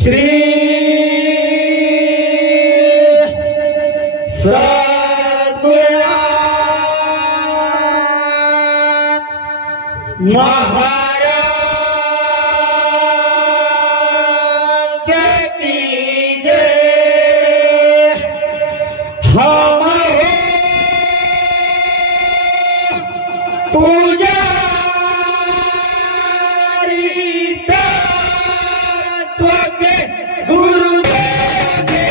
श्री सद्गुरुनाथ महाराज की जय। हम पुजारी तत्व के गुरुदेव के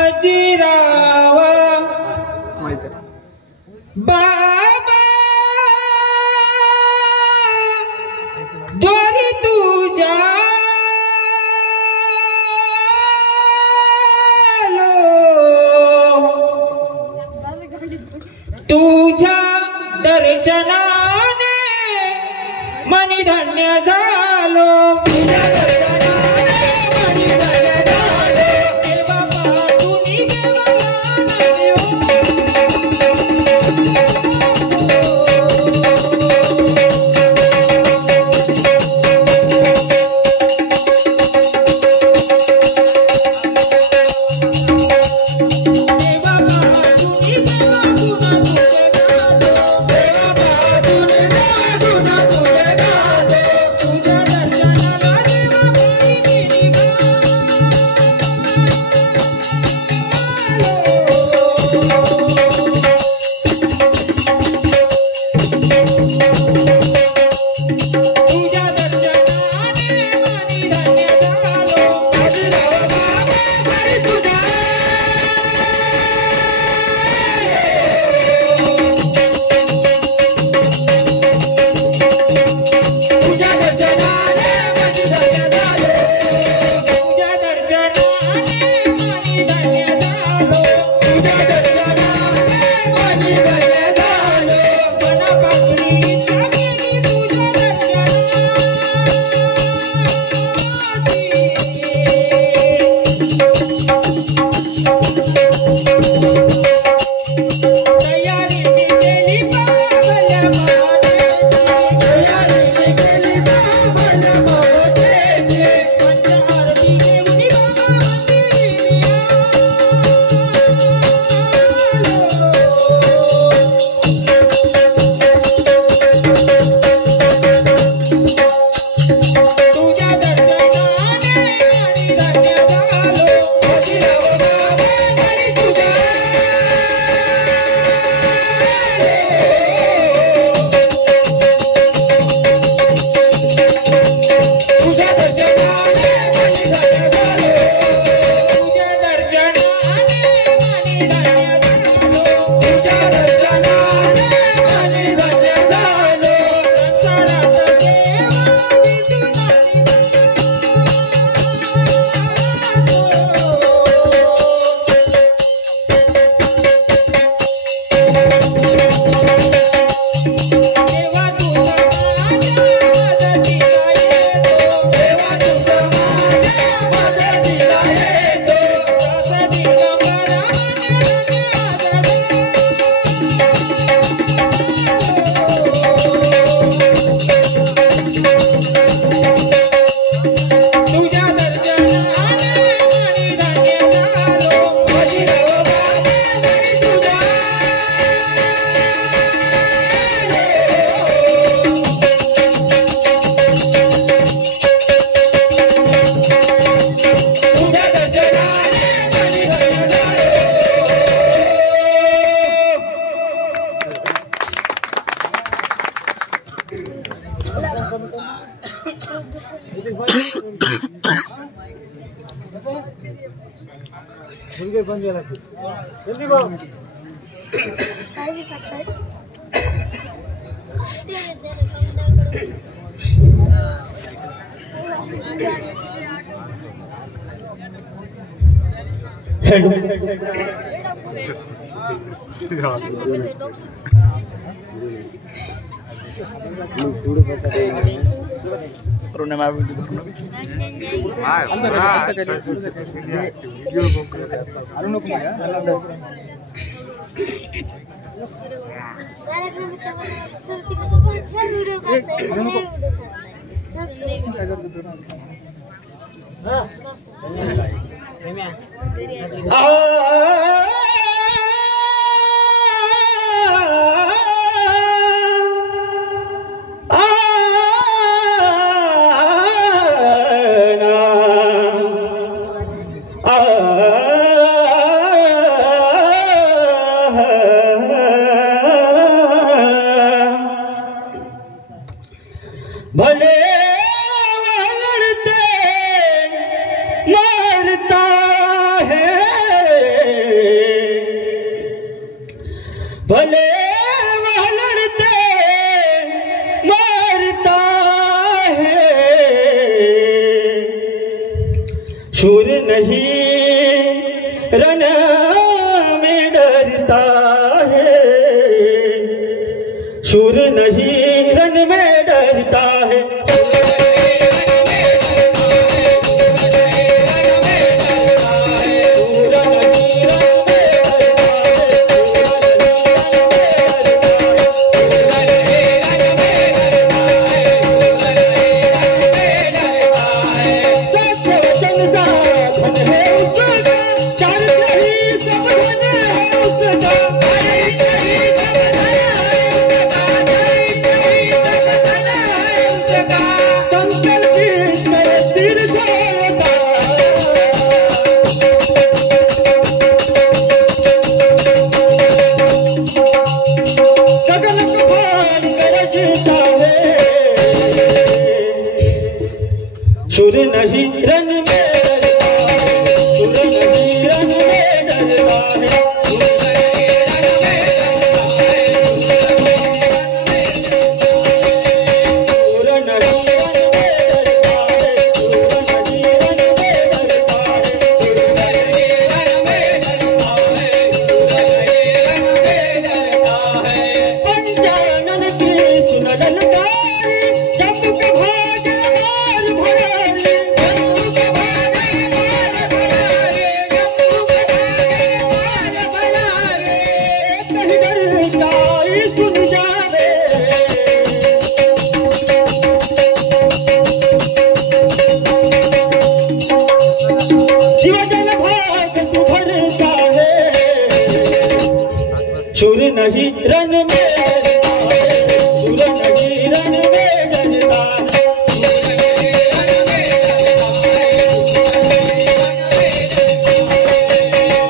बाजीराव बाबा द्वारी तुझ्या तुझ्या दर्शनाने मनी धन्य झालो। तुझ्या दर्शनाला उनके बंद जला जल्दी बाबू भले लड़ते मारता है, भले लड़ते मारता है, शूर नहीं रन में डरता है, शूर नहीं रन में डरता है। सुर नहीं रन में डरता है, सुर नहीं रन में डरता है, सुर नहीं रन में डरता है, सुर नहीं रन में डरता है, सुर नहीं रन में डरता है, सुर नहीं रन में डरता है, सुर नहीं रन में डरता है। पंचानन की सुन ललकारी जब भागे मार भरा, सुर नहीं रन में डरता है, सुर नहीं रन में डरता है, सुर नहीं रन में डरता है,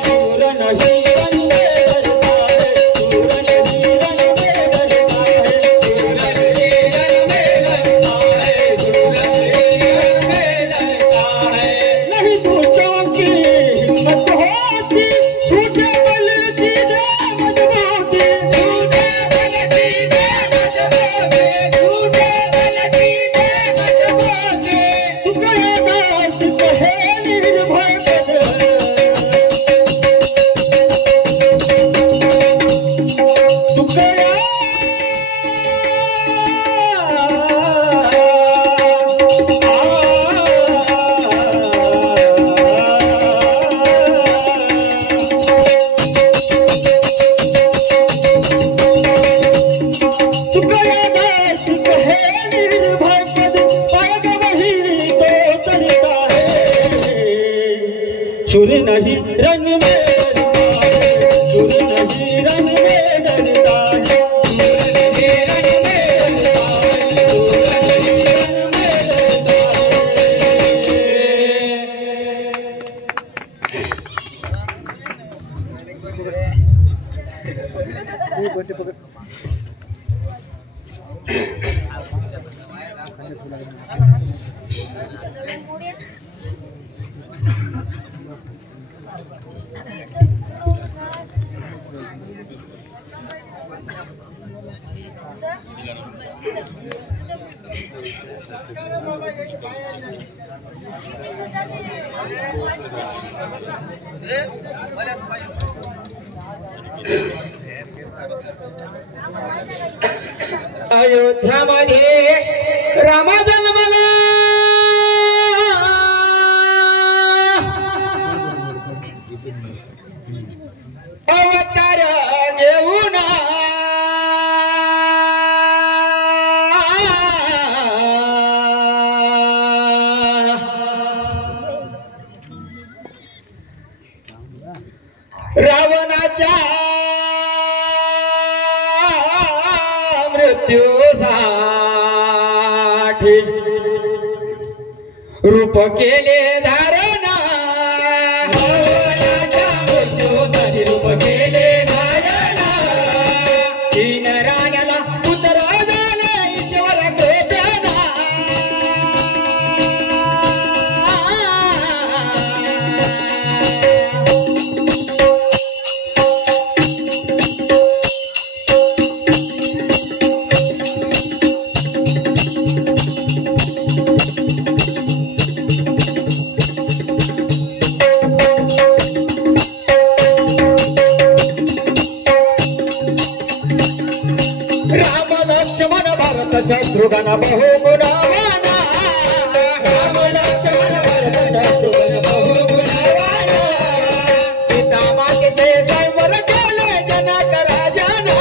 सुर नहीं रन में डरता है, सुर नहीं रन में डरता है, सुर नहीं रन में डरता है। नहीं दोस्तों की हिम्मत होती, छूटे बल की सुर नहीं रन में डरता है, सुर नहीं रन में डरता है, सुर नहीं रन में डरता है, सुर नहीं रन में डरता है। अयोध्यामध्ये राम जन्मला अवतार घेऊन रावणाच्या मृत्यूसाठी रूप केले धारण मृत्यूसाठी रूप केले धारण तीन राण्याला पुत्र झाले ईश्वर कृपेना राम लक्ष्मण भरत शत्रुघ्न बहुगुणवाना राम लक्ष्मण भरत शत्रुघ्न बहुगुणवाना सीता मातेचे स्वयंवर केले जनक राजाना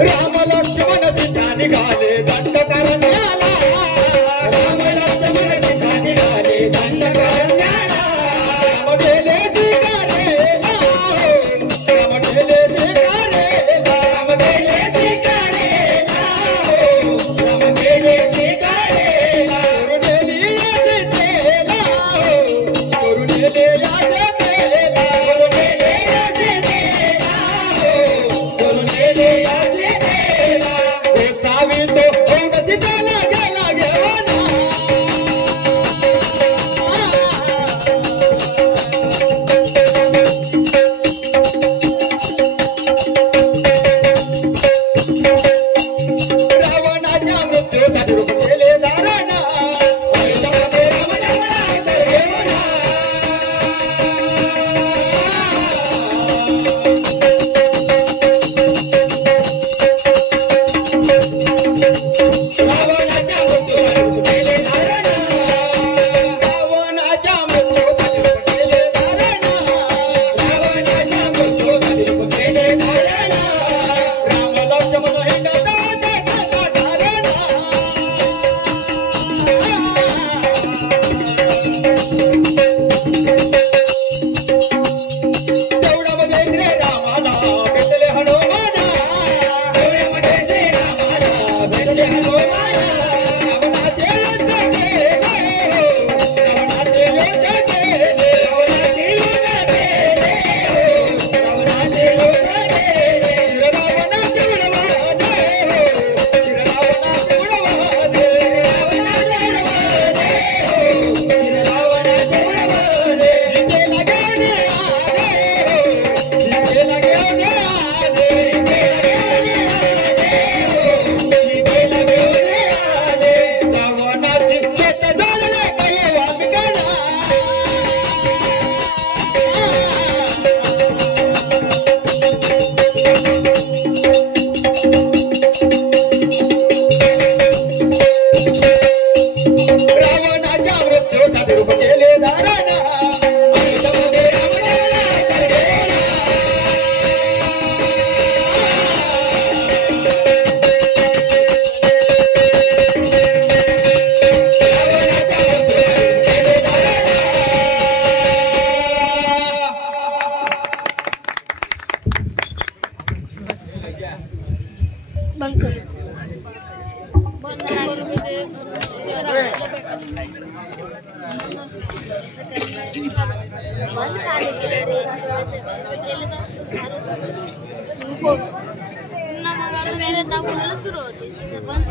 राम लक्ष्मण सीता निघाले बंद कर मेरे दाखवण्याला सुरू होती बंद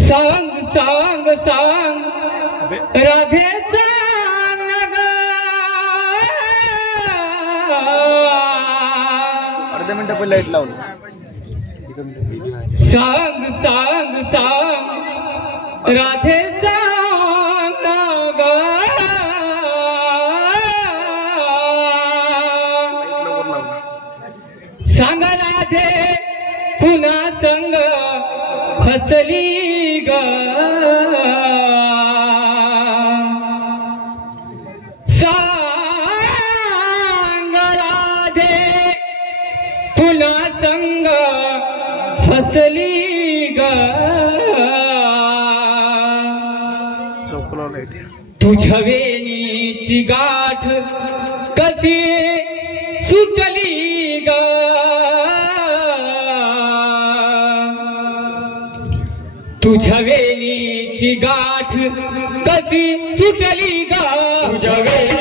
सांग सांग सांग राधे सांग अर्धा मिनिट पहिले लाईट लावलं सांग सांग सांग राधे सांग सांग राधे पुन्हा संग हसली ग सांग राधे पुन्हा संग हसली ग तुझ्या वेणीची गाठ कशी सुटली ग तुझ्या वेणीची गाठ कशी सुटली ग तुझ्या